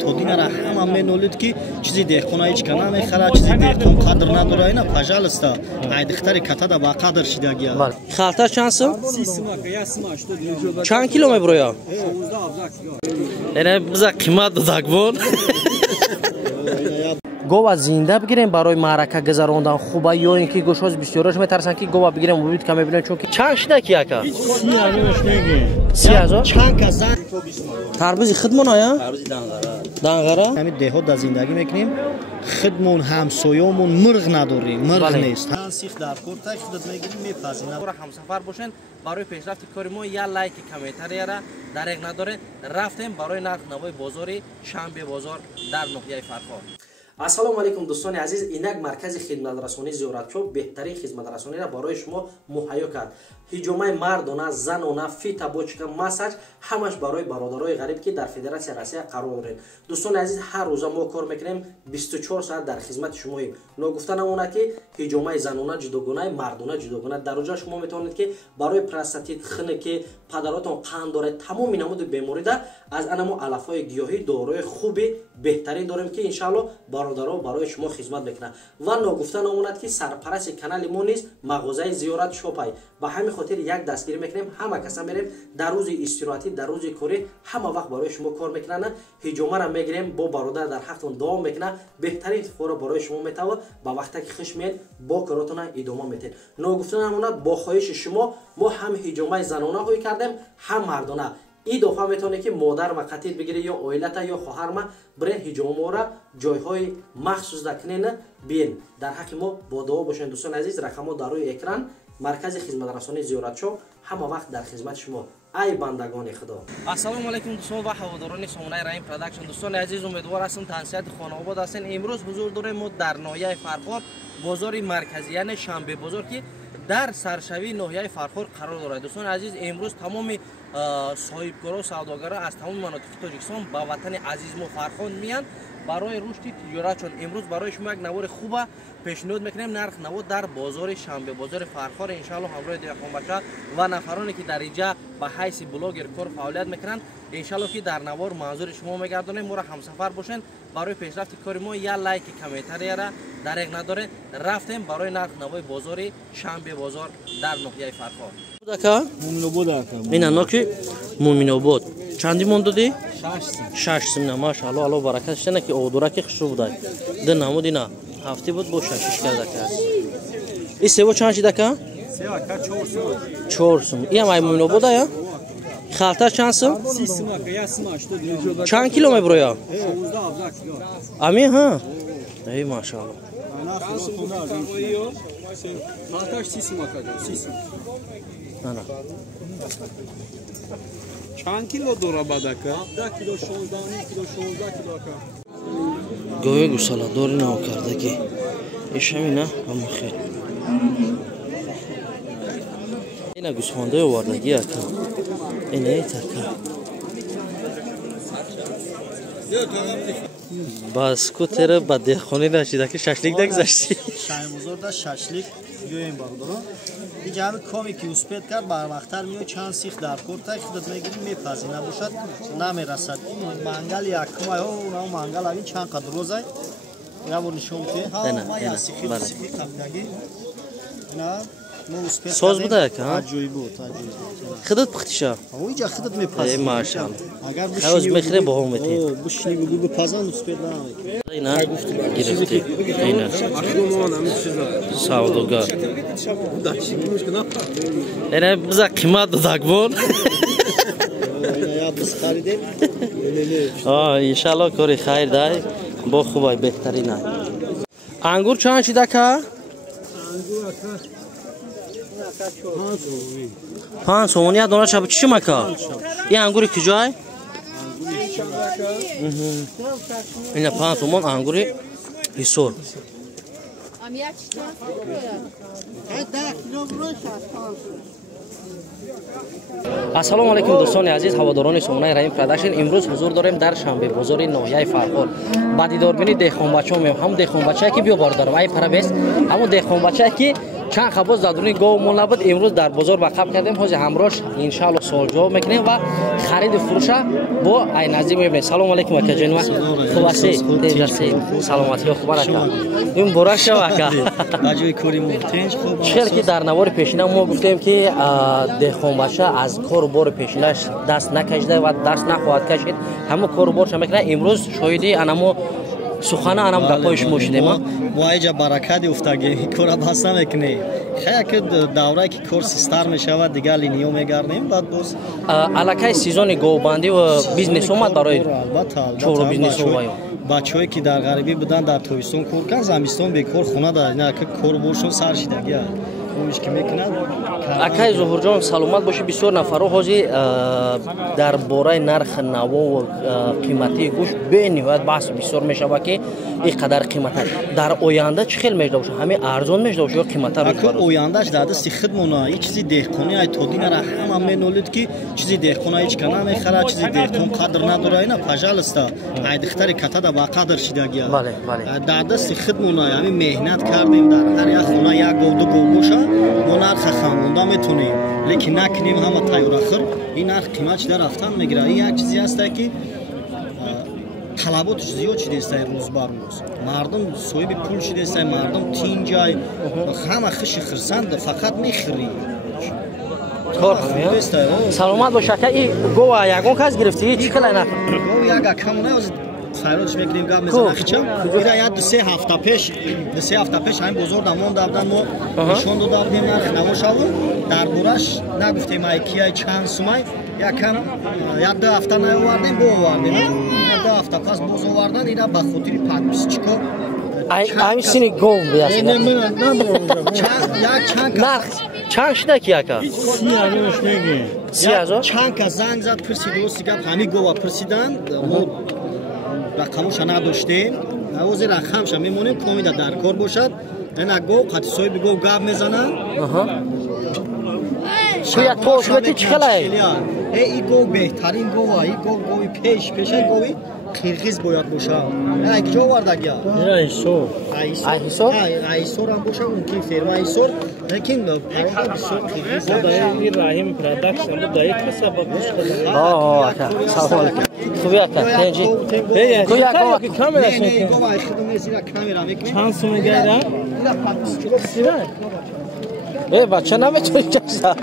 Тодинара ҳама менолид ки чизи деҳқона ҳеҷ кана мехара, чизи деҳқон қадр надора ина, пожалуйста, айдихтари катада ба қадр шидагия. Халта чанд сум? 30 сумака, я сумаш, что длинный. Чанд кило меброя? 16 кило. Эне биза қимат додак бон. Гова зинда бигирем барои маърака гузарондан хуба ё ин ки гӯшҳои бисёраш метарсан ки гова бигирем убид ка мебинем чунки чанд шида ки ака? 30,000 Чанд казан тарбузи хидмон ая? тарбузи дангара. Дангара? Ҳами деҳода зиндагӣ мекунем. Хидмон ҳамсоёмон мирғ надорем, мирғ нест. Сих дар кортай худат мегирим мепазина. Бора ҳамсафар бошен барои пешрафти кори мо я лайки комментарияра дареғ надоре рафтем барои нарх навои бозори Шанбе бозор дар ноҳияи Фархор. Ассалому алайкум дӯстони азиз, инак маркази хидматрасонӣ Зиёратчоҳ беҳтарин хизматрасониро барои шумо муҳайё кард. Ҳиҷомаи мардона, занона, фита, бочка, массаж ҳамаш барои бародарои ғариб ки дар Федератсияи Россия қарор доред. Дӯстони азиз, ҳар рӯза мо кор мекунем 24 соат дар хизмати шумоем. Ногуфта намонад ки ҳиҷомаи занона ҷудогуна, мардона ҷудогуна. Дар рӯза шумо метавонед ки барои простатит, хиники, падаротон қанд доред, тамоми намуди беморида аз ана мо алафҳои гиёҳӣ дорои хуби беҳтарин дорем ки иншаалло бародаро барои шумо хизмат мекунад. Ва ногуфта намонад ки сарпарасти канали мо низ мағозаи Зиёрат Шопай. Ба ҳамин хотир як дастгирӣ мекунем, ҳама каса мерем дар рӯзи истироҳатӣ, дар рӯзи корӣ ҳама вақт барои шумо кор мекунанд. Ҳиҷомаро мегирем, бо бародар дар ҳақтон давом мекунад, беҳтарин итифоқро барои шумо метава ба вақте ки хуш меед бо коротона идома метед. Ногуфта намонад, бо хоҳиши шумо мо ҳам ҳиҷомаи занона ҳоӣ кардем, ҳам мардона. Идофа метавонед ки модар ва қатир бигире ё оилата ё хоҳарма бирен ҳиҷомаро ҷойҳои махсуса кунен биен. Дар ҳаққи мо бо дуо бошен дӯстони азиз, рақамҳо дар рӯи экран. Маркази хизматрасонии Зиёратчоҳ ҳама вақт дар хизмати шумо. Ай бандагони худо. Ассалому алайкум дӯстон ва ҳаводорони Сомонаи Раим Продакшн. Дӯстони азиз, умедвор ҳастам тансиҳати хонаобод ҳастен. Имрӯз ҳузур дорем мо дар ноҳияи Фархор, бозори марказӣ, яъне Шанбе бозор ки дар саршавии ноҳияи Фархор қарор дорад. Дӯстони азиз, имрӯз тамоми соҳибкоро, савдогара аз тамоми манотиқи Тоҷикистон ба ватани азиз мо Фархон миянд барои рушди тиҷоратшон. Имрӯз барои шумо як навори хуба пешниҳод мекунем. Нарх наво дар бозори Шанбе бозори Фархор иншаалло ҳамроҳи деҳқонбача ва нафароне ки дар инҷа ба ҳайси блогер кор фаъолият мекунанд иншаалло ки дар навор манзури шумо мегардонем. моро ҳамсафар бошен барои пешрафти кори мо я лайки комментарияра дареғ надоре рафтем барои нарх навои бозори Шанбе бозор дар ноҳияи Фархор. Муминобод ака. Ина ноки Муминобод. Чанди мон доди? 6 сум. На машаалло, алло баракат штана ки одура ки хушру будай. Ди намудина. Ҳафти буд бо 6 карда ка. И сево чанд шида ка? Сева ка 4 сум. 4 сум. Ия май Муминобод ая? Халта чанд сум? 30 сумака, я сумаш, что длинный. Чанд кило меброя? 16 кило. Ами ҳа. Эй машаалло. Халта 30 сумака, 30 сум. Ана. Чанд кило дора бадака? 17 кило, 16 кило, 16 кило ака. Гоҳе гусаладори навкардагӣ. Ишамина ҳама хел. Ина гусхондаи овардагӣ ака. Ина така. Бас кутера ба деҳқонӣ нашида ки шашлик дагзашти. Шаймозорда шашлик ёем бародаро. Дига ҳами коме ки успед кард бар вақтар миёй чанд сих дар кортай худат мегирим мепазина бошад намерасад. Мангал якумайҳо унам мангал авин чанд қадр розай. Я бор нишон ки ҳама я сихи қабдагӣ. Ина соз буда яка? Аҷоиб буд. Хидат пухтиша? Оиҷа хидат мепазина. Эй машаалло. Агар ҳавз мехре боҳо метед. бушни буду бипазан успед намекунад. Ина гирифти. Ина. Савдогар. Ина биза қимат додак бон. Я biz xaridem. Иншаалло кори хайр дай. Бо хубай беҳтарина. Ангур чанд шида ка? Ангур ака 5 сум. Я дона чаб чӣ мака? И ангури куҷой? Ина 5 сум ангури ҳисор. Ассалому алайкум дӯстони азиз, ҳаводорони Сомонаи Раим Продакшн. Имрӯз ҳузур дорем дар Шанбе бозори ноҳияи Фархор. Ба дидорбини деҳқонбачаҳо меом. ҳамон деҳқонбачае ки биё бародарам ай парабес. ҳамон деҳқонбачае ки چند خبر زدونی گو مون نبود امروز در بازار وقف کردیم حاجی همراهش ان شاء الله سوال جواب میکنیم و خرید فروش با عینازی میبینیم. سلام علیکم اکا جان. خوب هستی؟ دیگرسی سلامتی خوب اکا. این براش اکا. باجوی کوری محتاج خوب. چرا که در نوار پیشینه ما گفتیم که دهقان باشه از کار بار پیشینش دست نکشیده و دست نخواهد کشید. همه کار بارش میکنه. امروز شاهدی انمو سخنه انم گپایش مشدیم. ما اینجا برکت افتاگی کار باسم میکنه. خیلی که دوره که کورس استار میشه دیگه لینیو میگردیم بعد باز علاقه سیزن گوبندی و بیزنس اومد برای چورو بیزنس اومد. بچه‌ای که در غربی بودن در تویستون کار کردن زمستون بیکار خونه دارن نه که کار باشون سر شدگی اونش که میکنن. اکای ظهور جان سلامت باشه. بسیار نفرها حاجی در باره نرخ نوا و قیمتی گوش به نهایت بحث بسیار میشه که این قدر قیمت در آینده چه خیلی میشه باشه همه ارزان میشه باشه یا قیمت اکو آیندهش در دست خودمونه هیچ چیزی دهقانی ای تو دیگر هم مینولید که چیزی دهقانی هیچ کنه میخره چیزی دهقان قدر نداره اینا پجال است ای دختری کتا با قدر شدگی. بله بله در دست خودمونه همین مهنت کردیم در هر یک خونه یک گود دو گود باشه ما نرخ خامونده میتونیم لیکن نکنیم همه تایور آخر این نرخ قیمتش در رفتن میگیره. این یک چیزی است که طلباتش زیاد شده است روز بر روز مردم صاحب پول شده است مردم تین جای همه خش خرسند فقط میخری کار سلامت باشه که این گو یگون کس گرفتی چی کلا نه گو یک کمونه از خیراتش میکنیم گپ میزنه خچم میره یاد 3 هفته پیش همین بزرگ دامون دادن ما نشون دادیم نرخ نماشاو در برش نگفتیم ایکیای چند سومای یکم یاد 2 هفته نیاوردیم بو آوردیم 2 هفته پس باز آوردن اینا به خاطر پاکس چیکو همین سینی گو بیاست نه چند نرخ چند شده کی اکا 30,000 چند کا زنگ زد پرسید دوستی گپ همین گو پرسیدن ما رقمش نداشتیم اوز رقمش میمونیم کمی در کار باشد اینا گو قطع صاحب گو گپ میزنن شاید توشمتی چخلای ای گو بهترین گو این گوی پیش گوی قرقیز باید باشه یک جا وردگی ایسور هم باشه اون که فرما ایسور لیکن پرونده بسیار قرقیز این راهیم پرادکشن رو دایت حساب باشه. اکا سلام علیکم خوبی اکا تنجی کوی اکا کاملا نه گو ای خودم زیرا کامera میکنیم چند سوم گیرا بچه نمیتونی کسا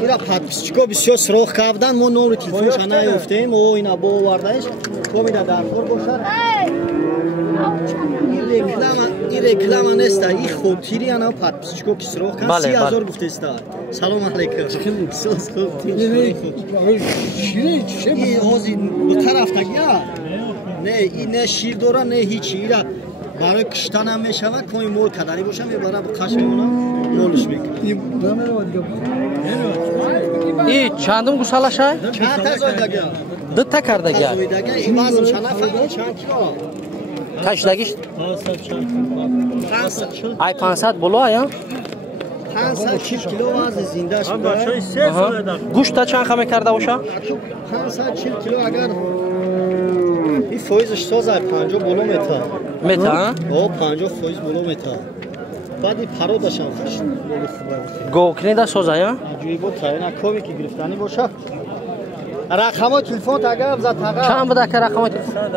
اینا پاتپیسچیکو بسیار سراخ کردن ما نور تلفنش نیافتیم و اینا با آوردنش کمی در کار باشد این رکلام نیست این خودتیری انا پاتپیسچیکو که سراخ کرد 30,000 گفته است. سلام علیکم سوز خودتیری این اوزی به طرف تگیا نه این نه شیر داره نه هیچی اینا برای کشتن هم میشود کمی مول کدری باشه میبره به قشمونه مولش میکنه این چندم گوساله شای؟ چند تا زایدگی؟ 2 تا کردگی زایدگی این بازم چند نفر چند کیلو؟ کشدگیش؟ ای 500 بلو یا؟ 540 کیلو وزن زنده شده گوشت چند خمه کرده باشه؟ 540 کیلو اگر این فویزش سازه 50 بلو میتا؟ او 50 فویز بلو میتا بعد این پرو داشتم خوش گو کنیده سازه یا؟ جوی بود تاینا کوبی که گرفتنی باشه رقم تلفن تگرم زد تگرم چند بوده که رقم تلفن؟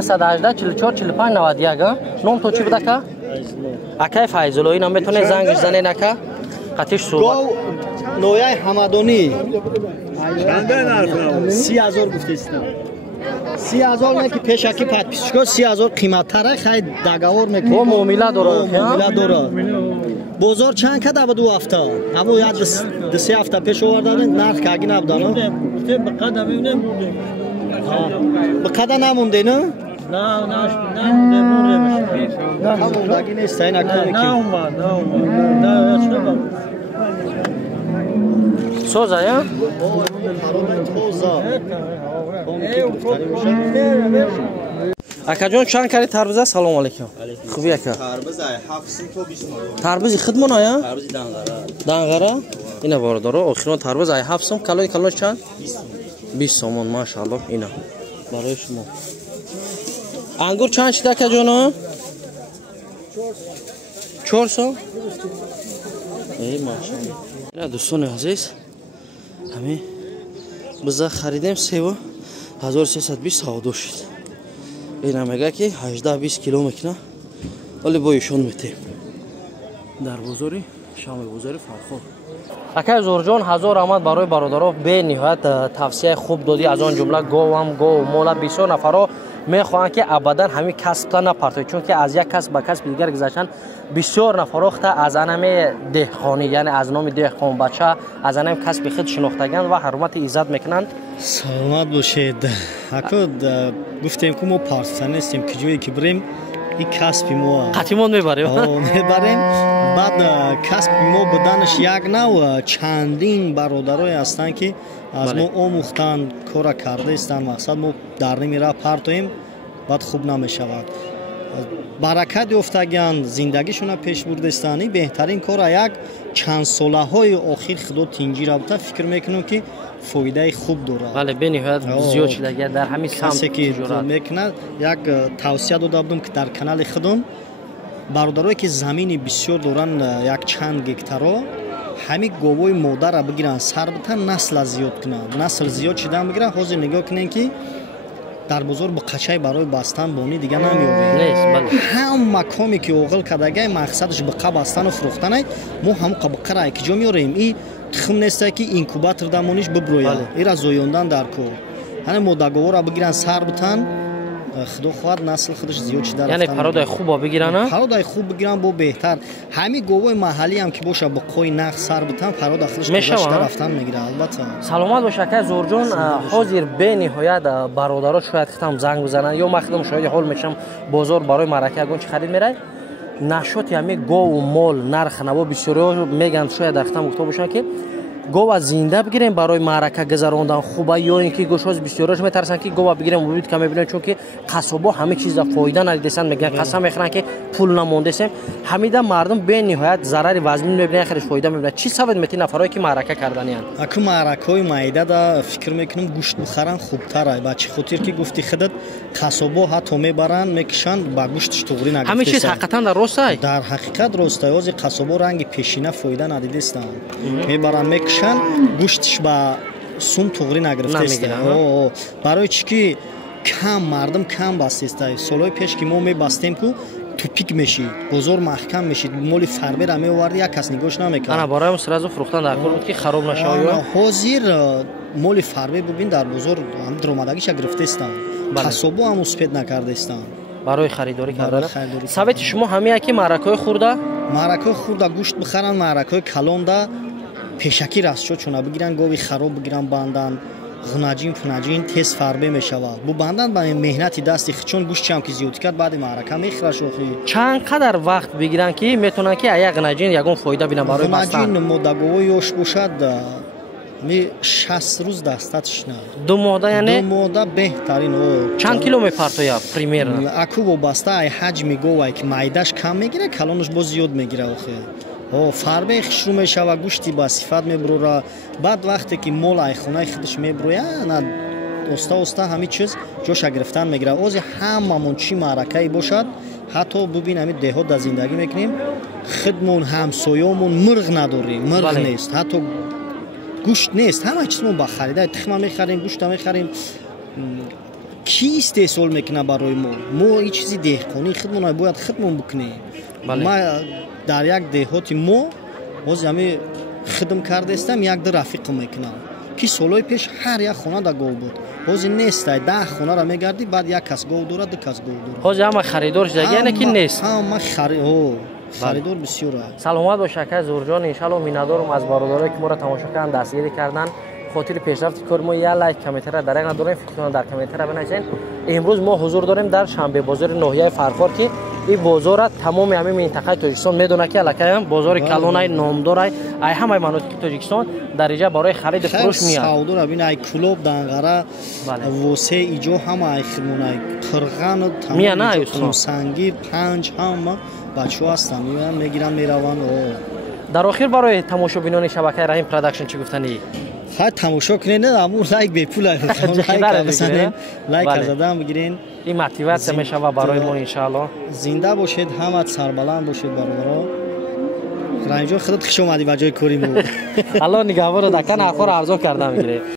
118 44 45 91 نام تو چی بوده که؟ اکای فایزلو اینا میتونه زنگش زنه نکه قطعش صورت گو نویای حمدانی 30,000 گفته است 30,000 نه که پیشکی پاتپیسچیکو 30,000 قیمت تره خیلی دگاور میکنه و معامله داره بازار چند کده به 2 هفته اما یاد 3 هفته پیش آوردن نرخ که اگه نبودن به قدم نمونده به قدم نمونده نه؟ نه هموندگی نیست این اکنه سوزه یا؟ اکا جان چند کاری تربوزه؟ سلام علیکم خوبی اکا؟ تربوز 7 تا 20 تربوزی خودمون آیا؟ تربوز دنگره اینا بارداره آخرین تربوز 7 سوم کالوش چند؟ 20 سومون ماشاءالله اینا برای شما انگور چند شده اکا جانا؟ 400 ای ماشاءالله. اینا دوستان عزیز همین بزا خریدیم 1320 سعودو شد. اینا میگه که 18-20 کیلو میکنه ولی بایشون میتیم در بازاری شام بازاری فرخور. اکای زورجان هزار آمد برای برادرها به نهایت توصیه خوب دادی. از آن جمله گو مولا بسیار نفرها میخواهند که ابدا همین کسب تا نپرتوی، چون که از یک کسب به کسب دیگر گذشتن بسیار نفرخته از انم دهخانی، یعنی از نام دهخان بچه از انم کسب خود شناختگان و حرمت عزت میکنند. سلامت باشید. اکو گفتیم که ما پارتن نیستیم که جایی که بریم این کسب ما قطیمون میبریم بعد کسب ما بودنش یک نوع چندین برادرای هستن که از ما آموختن کار کرده استن. مقصد ما در نمی راه پرتویم بعد خوب نمیشود. برکت یافتگان زندگیشون پیش برده استن. بهترین کار یک چند ساله های آخر خدا تینجی رابطه فکر میکنم که فایده خوب داره. بله به نهایت زیاد شده در همین سمت تجارت میکنه. یک توصیه داده بودم که در کانال خودم برادرایی که زمین بسیار دارن یک چند گکتارا همین گووی مادر را بگیرن سر بتن نسل زیاد کنن. نسل زیاد شدن بگیرن. حاضر نگاه کنین که در بازار با قچای برای بستن بونی دیگه نمیوره. هم مکانی که اوغل کدگه مقصدش بقا بستن و فروختن ما هم قبقه را که جا میاریم. این تخم نیسته که اینکوباتور دمونیش ببروید. این را زویوندن در کو همین مادرگوها را بگیرن سر بتن خدا خواهد نسل خودش زیاد شده. یعنی پرودای خوب بگیرن، پرودای خوب بگیرن با بهتر. همین گووای محلی هم که باشه با قوی نخ سر بتن پرودای خودش گذشته رفتن میگیره. البته سلامت باشه که زورجان حاضر به نهایت برادرها شاید ختم زنگ بزنن یا مخدم شاید حال میشم بازار برای معرکه اگون چه خرید میره نشد یعنی گو و مال نرخ نوا بسیار میگن شاید ختم گفته باشن که گو از زنده بگیریم برای معرکه گذراندن خوبه یا اینکه گوشاش بسیارش میترسن که گو بگیریم مولود کم ببینن چون که قصابا همه چیز فایده ندیدن میگن قسم میخورن که پول نمونده سیم همیدا مردم به نهایت ضرر وزن میبینن آخرش فایده میبینن. چی سبب میتی نفرایی که معرکه کردنیان اكو معرکه‌های مایده دا فکر میکنم گوشت بخرن خوبتره. بچه خاطر که گفتی خودت قصابا حتی میبرن میکشن با گوشتش توغری نگرفته. همه چیز حقیقتا در راسته در حقیقت راسته. از قصابا رنگ پیشینه فایده ندیدستن میبرن میکشن گوشتش با سون توغری نگرفته است. برای چی که کم مردم کم بسته. سالهای پیش که ما میبستیم که توپیک میشید بازار محکم میشید مال فربه را میآوردی یک کس نگاش نمیکرد. انا برای سرازو فروختن در کار بود که خراب نشه. یا حاضر مال فربه ببین در بازار هم درآمدگیش گرفته است. قصابا هم اسپید نکرده است برای خریداری کردن. ثابت شما همین که معرکه خورده گوشت بخرن معرکه کلان دا پیشکی راست شد چون بگیرن گاوی خراب بگیرن باندن غناجین تیز فربه میشود. بو باندن با مهنتی دستی چون گوشت هم که زیاد کرد بعد معرکه میخره شوخی. چند قدر وقت بگیرن که میتونن که یک غناجین یگون فایده بینن برای بستن؟ غناجین مدگوی یوش باشد می 60 روز دستش نه 2 ماه یعنی 2 ماه بهترین. چند کیلو میپرتویا پریمیر اکو با بسته حجم گوی که مایدش کم میگیره کلانش باز زیاد میگیره آخه فربه شروع میشه و گوشتی با صفت میبروره. بعد وقتی که مول ای خونه خودش میبروه نه استا همین چیز جوش گرفتن میگیره. از هممون چی معرکه‌ای باشد حتی ببین همین دهات در زندگی میکنیم خودمون همسایه‌مون مرغ نداریم. مرغ نیست حتی گوشت نیست همه چیزمون با خریده تخم میخریم گوشت میخریم. کی استحصال میکنه برای ما این چیزی دهقانی خودمون باید خودمون بکنیم. ما در یک دهاتی ما از همه خدم کرده استم یک در رفیق میکنم که سالهای پیش هر یک خونه دا گل بود. از نیست 10 خونه را میگردی بعد یک کس گل داره 2 کس گل داره. همه خریدار شده یعنی که نیست. همه خریدار بسیار است. سلامت باشه که زورجان ان شاء الله میندارم از برادرایی که ما را تماشا کردن دستگیری کردن خاطر پیشرفت کار ما. یا لایک کامنت را در نداریم فکر کنم در کامنت را بنویسین. امروز ما حضور داریم در شنبه بازار ناحیه فرخار که این بازار تمام همین منطقه تاجیکستان میدونه که الکه بازار کلانای نامدار ای همه مناطق تاجیکستان در اینجا برای خرید فروش میاد. سعودو را ببین ای کلوب دنگره واسه ایجو همه ای خرمونای قرغن تمام سنگیر 5 هم بچه‌ها هستن میگیرن میروان. در آخر برای تماشاگران شبکه رحیم پروداکشن چی گفتنی؟ های تماشا کنین نه امور لایک به پول لایک بزنین لایک زدن بگیرین این موتیواسیون میشه برای ما ان شاء الله. زنده باشید همت سربلند باشید برادران. رنجو خودت خوش اومدی به جای کاری مو الله نگهدار دکن حرفا رو ارزان کردم میگیره.